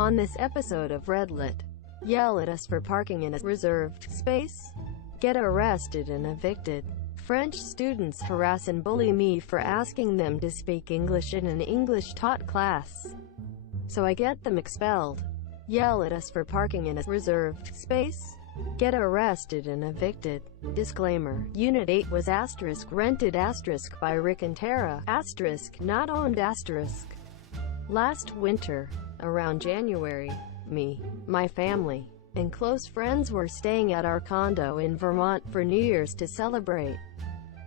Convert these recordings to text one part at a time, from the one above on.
On this episode of Redlit, yell at us for parking in a reserved space, get arrested and evicted. French students harass and bully me for asking them to speak English in an English-taught class, so I get them expelled. Yell at us for parking in a reserved space, get arrested and evicted. Disclaimer: Unit 8 was rented by Rick and Tara, not owned Last winter, around January, me, my family, and close friends were staying at our condo in Vermont for New Year's to celebrate,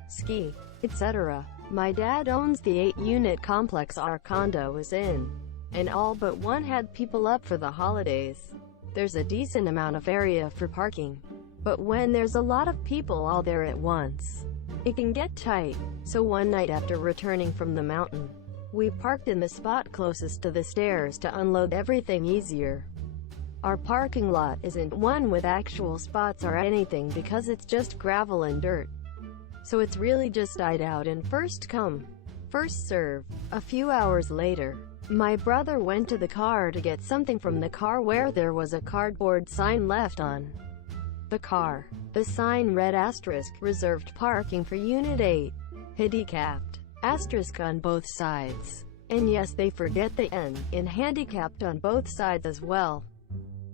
ski, etc. My dad owns the 8-unit complex our condo is in, and all but one had people up for the holidays. There's a decent amount of area for parking, but when there's a lot of people all there at once, it can get tight. So one night after returning from the mountain, we parked in the spot closest to the stairs to unload everything easier. Our parking lot isn't one with actual spots or anything because it's just gravel and dirt, so it's really just died out and first come, first serve. A few hours later, my brother went to the car to get something from the car where there was a cardboard sign left on the car. The sign read reserved parking for Unit 8, handicapped, on both sides. And yes, they forget the N in handicapped on both sides as well.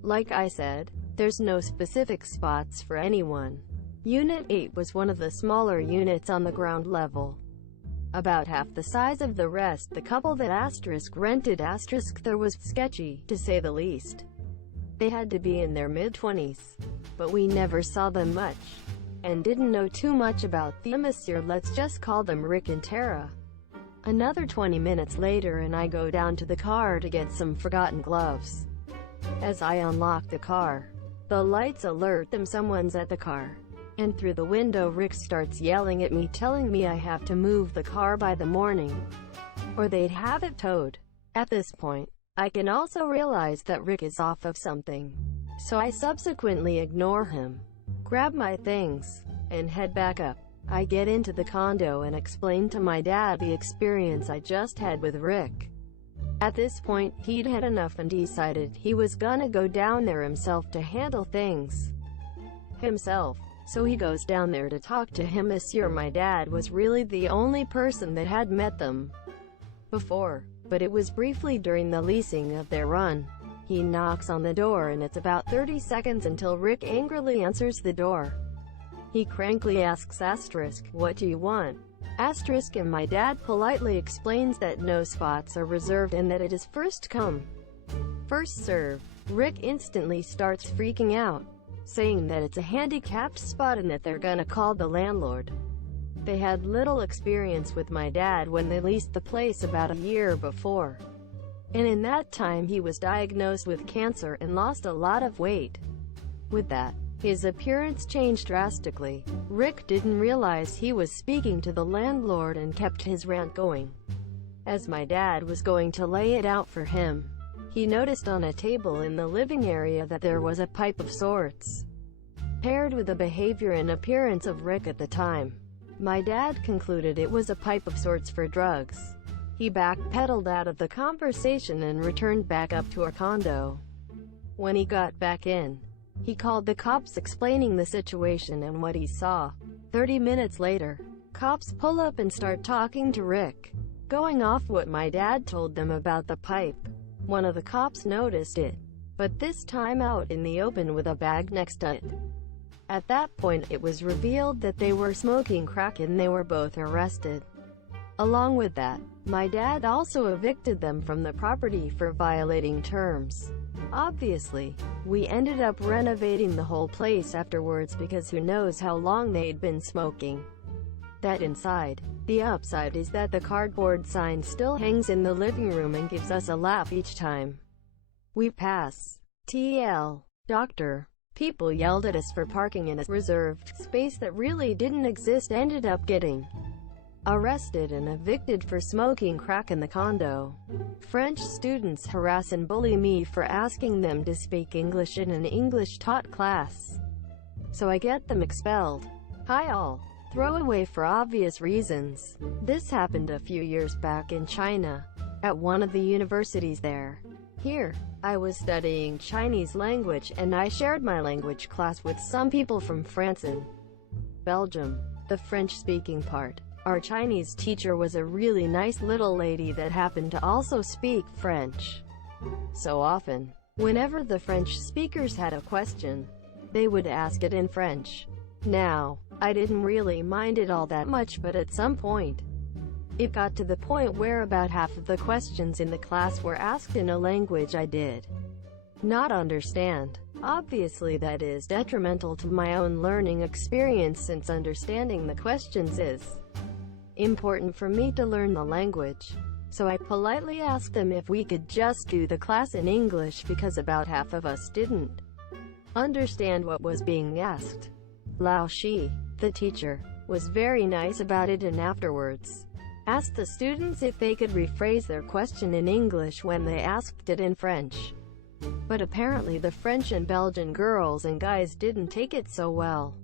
Like I said, there's no specific spots for anyone. Unit 8 was one of the smaller units on the ground level, about half the size of the rest. The couple that rented there was sketchy, to say the least. They had to be in their mid-20s, but we never saw them much, and didn't know too much about them. Let's just call them Rick and Tara. Another 20 minutes later and I go down to the car to get some forgotten gloves. As I unlock the car, the lights alert them someone's at the car, and through the window Rick starts yelling at me, telling me I have to move the car by the morning, or they'd have it towed. At this point, I can also realize that Rick is off of something, so I subsequently ignore him, grab my things, and head back up. I get into the condo and explain to my dad the experience I just had with Rick. At this point, he'd had enough and decided he was gonna go down there himself to handle things himself. So he goes down there to talk to him. My dad was really the only person that had met them before, but it was briefly during the leasing of their run. He knocks on the door and it's about 30 seconds until Rick angrily answers the door. He crankly asks what do you want? And my dad politely explains that no spots are reserved and that it is first come, first serve. Rick instantly starts freaking out, saying that it's a handicapped spot and that they're gonna call the landlord. They had little experience with my dad when they leased the place about a year before, and in that time he was diagnosed with cancer and lost a lot of weight. With that, his appearance changed drastically. Rick didn't realize he was speaking to the landlord and kept his rant going. As my dad was going to lay it out for him, he noticed on a table in the living area that there was a pipe of sorts, paired with the behavior and appearance of Rick at the time. My dad concluded it was a pipe of sorts for drugs. He backpedaled out of the conversation and returned back up to our condo. When he got back in, he called the cops explaining the situation and what he saw. 30 minutes later, cops pull up and start talking to Rick, going off what my dad told them about the pipe. One of the cops noticed it, but this time out in the open with a bag next to it. At that point it was revealed that they were smoking crack and they were both arrested. Along with that, my dad also evicted them from the property for violating terms. Obviously, we ended up renovating the whole place afterwards because who knows how long they'd been smoking that inside. The upside is that the cardboard sign still hangs in the living room and gives us a laugh each time we pass. TL. Doctor. People yelled at us for parking in a reserved space that really didn't exist, ended up getting arrested and evicted for smoking crack in the condo. French students harass and bully me for asking them to speak English in an English-taught class, so I get them expelled. Hi all. Throwaway for obvious reasons. This happened a few years back in China, at one of the universities there. Here, I was studying Chinese language and I shared my language class with some people from France and Belgium, the French-speaking part. Our Chinese teacher was a really nice little lady that happened to also speak French. So often, whenever the French speakers had a question, they would ask it in French. Now, I didn't really mind it all that much, but at some point, it got to the point where about half of the questions in the class were asked in a language I did not understand. Obviously that is detrimental to my own learning experience, since understanding the questions is important for me to learn the language. So I politely asked them if we could just do the class in English because about half of us didn't understand what was being asked. Lao Shi, the teacher, was very nice about it and afterwards asked the students if they could rephrase their question in English when they asked it in French. But apparently the French and Belgian girls and guys didn't take it so well.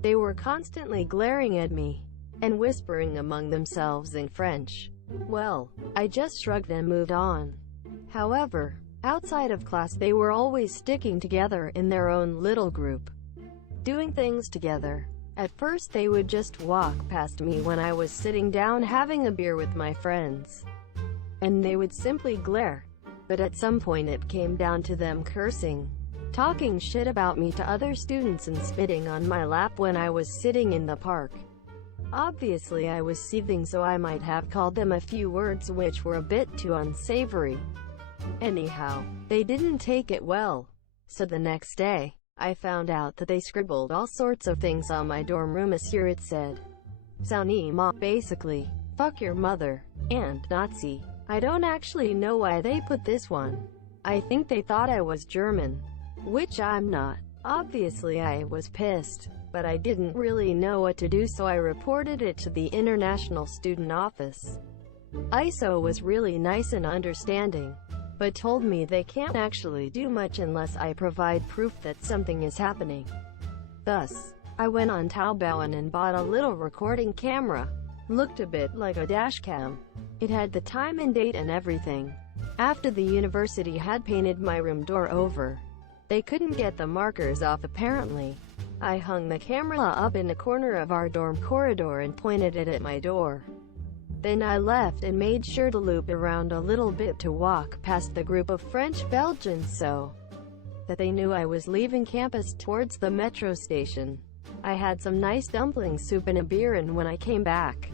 They were constantly glaring at me and whispering among themselves in French. Well, I just shrugged and moved on. However, outside of class they were always sticking together in their own little group, doing things together. At first they would just walk past me when I was sitting down having a beer with my friends, and they would simply glare. But at some point it came down to them cursing, talking shit about me to other students and spitting on my lap when I was sitting in the park. Obviously I was seething, so I might have called them a few words which were a bit too unsavory. Anyhow, they didn't take it well. So the next day, I found out that they scribbled all sorts of things on my dorm room. Here it said, "Sao ni ma," basically, "fuck your mother," and "Nazi." I don't actually know why they put this one. I think they thought I was German, which I'm not. Obviously I was pissed, but I didn't really know what to do, so I reported it to the International Student Office. ISO was really nice and understanding, but told me they can't actually do much unless I provide proof that something is happening. Thus, I went on Taobao and bought a little recording camera. Looked a bit like a dashcam. It had the time and date and everything. After the university had painted my room door over, they couldn't get the markers off apparently. I hung the camera up in the corner of our dorm corridor and pointed it at my door. Then I left and made sure to loop around a little bit to walk past the group of French Belgians so that they knew I was leaving campus towards the metro station. I had some nice dumpling soup and a beer, and when I came back,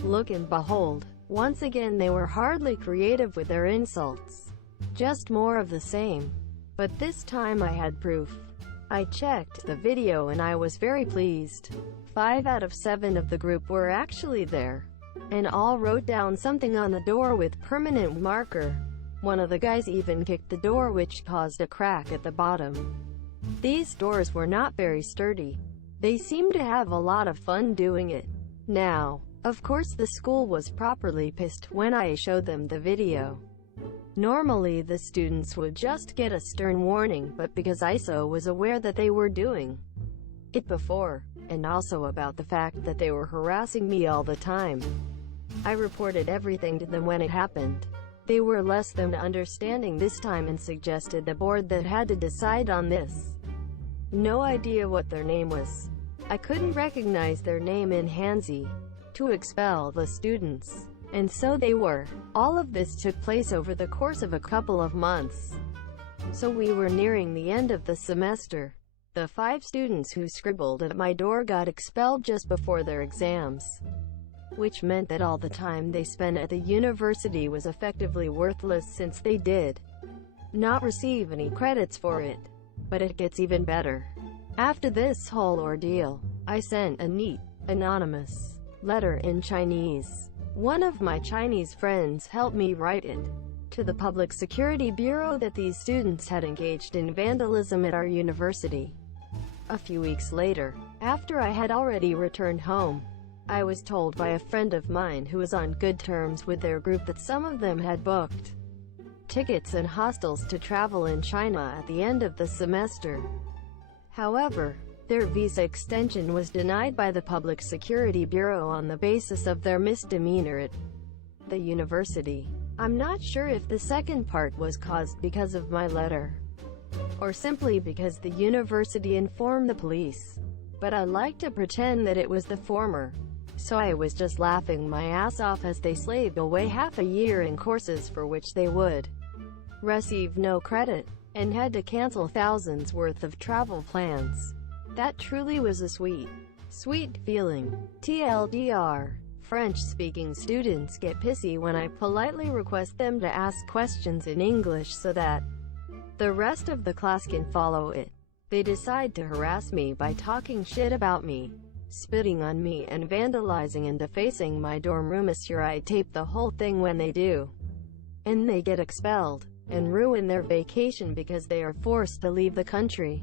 look and behold, once again they were hardly creative with their insults. Just more of the same. But this time I had proof. I checked the video and I was very pleased. 5 out of 7 of the group were actually there, and all wrote down something on the door with permanent marker. One of the guys even kicked the door, which caused a crack at the bottom. These doors were not very sturdy. They seemed to have a lot of fun doing it. Now, of course the school was properly pissed when I showed them the video. Normally the students would just get a stern warning, but because ISO was aware that they were doing it before, and also about the fact that they were harassing me all the time, I reported everything to them when it happened. They were less than understanding this time and suggested the board that had to decide on this. No idea what their name was. I couldn't recognize their name in Hanzi. To expel the students. And so they were. All of this took place over the course of a couple of months. So we were nearing the end of the semester. The 5 students who scribbled at my door got expelled just before their exams, which meant that all the time they spent at the university was effectively worthless, since they did not receive any credits for it. But it gets even better. After this whole ordeal, I sent a neat, anonymous letter in Chinese. One of my Chinese friends helped me write it to the Public Security Bureau that these students had engaged in vandalism at our university. A few weeks later, after I had already returned home, I was told by a friend of mine who was on good terms with their group that some of them had booked tickets and hostels to travel in China at the end of the semester. However, their visa extension was denied by the Public Security Bureau on the basis of their misdemeanor at the university. I'm not sure if the second part was caused because of my letter, or simply because the university informed the police, but I like to pretend that it was the former. So I was just laughing my ass off as they slaved away half a year in courses for which they would receive no credit, and had to cancel thousands worth of travel plans. That truly was a sweet feeling. TLDR. French-speaking students get pissy when I politely request them to ask questions in English so that the rest of the class can follow it. They decide to harass me by talking shit about me, spitting on me, and vandalizing and defacing my dorm room. I tape the whole thing when they do, and they get expelled and ruin their vacation because they are forced to leave the country.